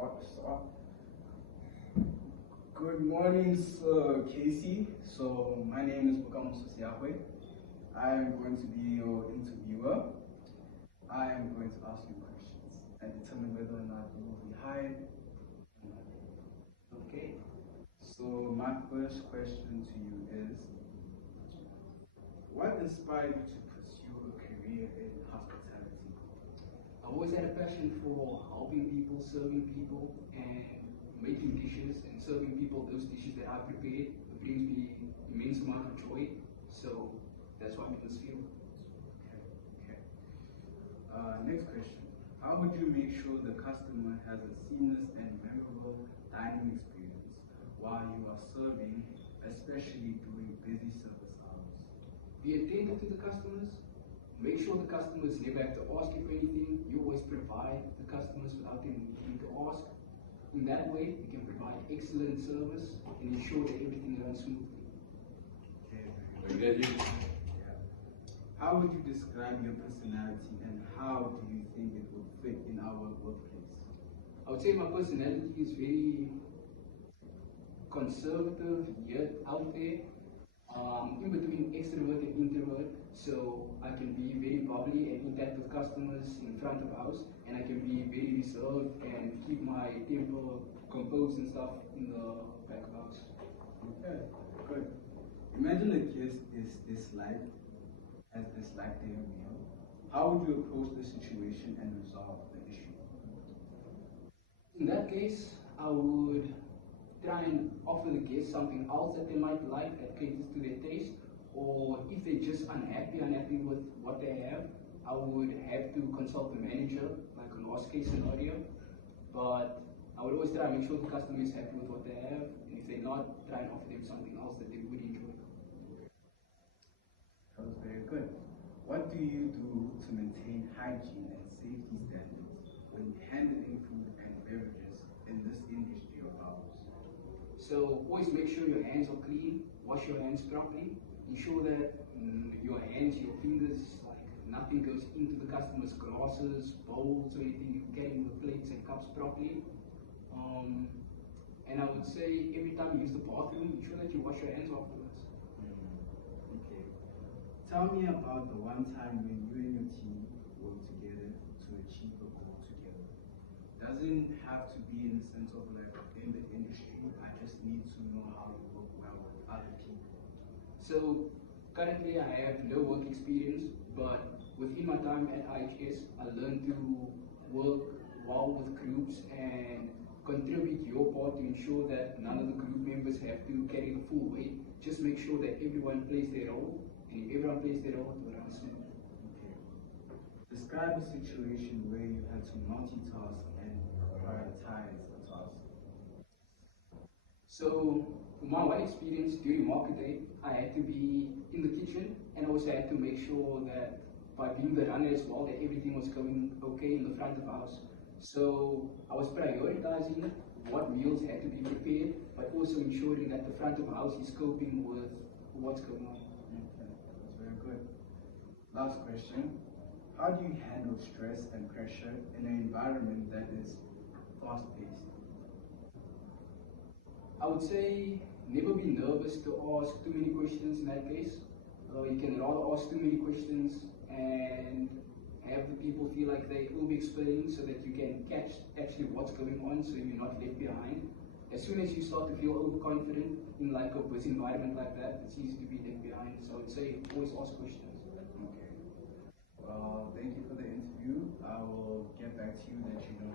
start. Good morning, Sir Casey. So my name is Kamo. I am going to be your interviewer. I am going to ask you questions and determine whether or not you will be hired or not. Okay. So my first question to you is, what inspired you to pursue a career in hospitality? I've always had a passion for helping people, serving people, and making dishes and serving people those dishes that I prepared. It brings me immense amount of joy. So that's why I'm in this field. Okay. Next question. How would you make sure the customer has a seamless and memorable dining experience while you are serving, especially during busy service hours? Be attentive to the customers. Make sure the customers never have to ask you for anything. You always provide the customers without them needing to ask. In that way, you can provide excellent service and ensure that everything runs smoothly. Okay. Yeah. How would you describe your personality and how do you think it would fit in our workplace? I would say my personality is very conservative yet out there. In between extrovert and introvert, so I can be very bubbly and interact with customers in front of house, and I can be very reserved and keep my temper composed and stuff in the back of house. Okay, good. Imagine a guest has disliked their meal. How would you approach the situation and resolve the issue? In that case, I would try and offer the guests something else that they might like that caters to their taste, or if they're just unhappy with what they have, I would have to consult the manager, like a worst case scenario. But I would always try and make sure the customer is happy with what they have, and if they're not, try and offer them something else that they would enjoy. That was very good. What do you do to maintain hygiene and safety standards when handling food and beverages in this industry of ours? So always make sure your hands are clean, wash your hands properly, ensure that your hands, your fingers, like nothing goes into the customer's glasses, bowls, or anything. You're carrying the plates and cups properly. And I would say every time you use the bathroom, ensure that you wash your hands afterwards. Okay. Tell me about the one time when you and your team work together to achieve a goal together. Doesn't have to be in the sense of like in the industry. I just need to know how you work well with other people. So currently I have no work experience, but within my time at IHS, I learned to work well with groups and contribute your part to ensure that none of the group members have to carry the full weight. Just make sure that everyone plays their role, and if everyone plays their role, it will run smoothly. Okay. Describe a situation where you had to multitask and prioritize a task. So, from my one experience during market day, I had to be in the kitchen and also had to make sure that by being the runner as well, that everything was going okay in the front of the house. So I was prioritizing what meals had to be prepared, but also ensuring that the front of the house is coping with what's going on. Okay, that's very good. Last question. How do you handle stress and pressure in an environment that is fast-paced? I would say never be nervous to ask too many questions in that case. You can rather ask too many questions and have the people feel like they over-explain so that you can catch actually what's going on so you're not left behind. As soon as you start to feel overconfident in like a busy environment like that, it's easy to be left behind. So I would say always ask questions. Okay. Well, thank you for the interview. I will get back to you that you know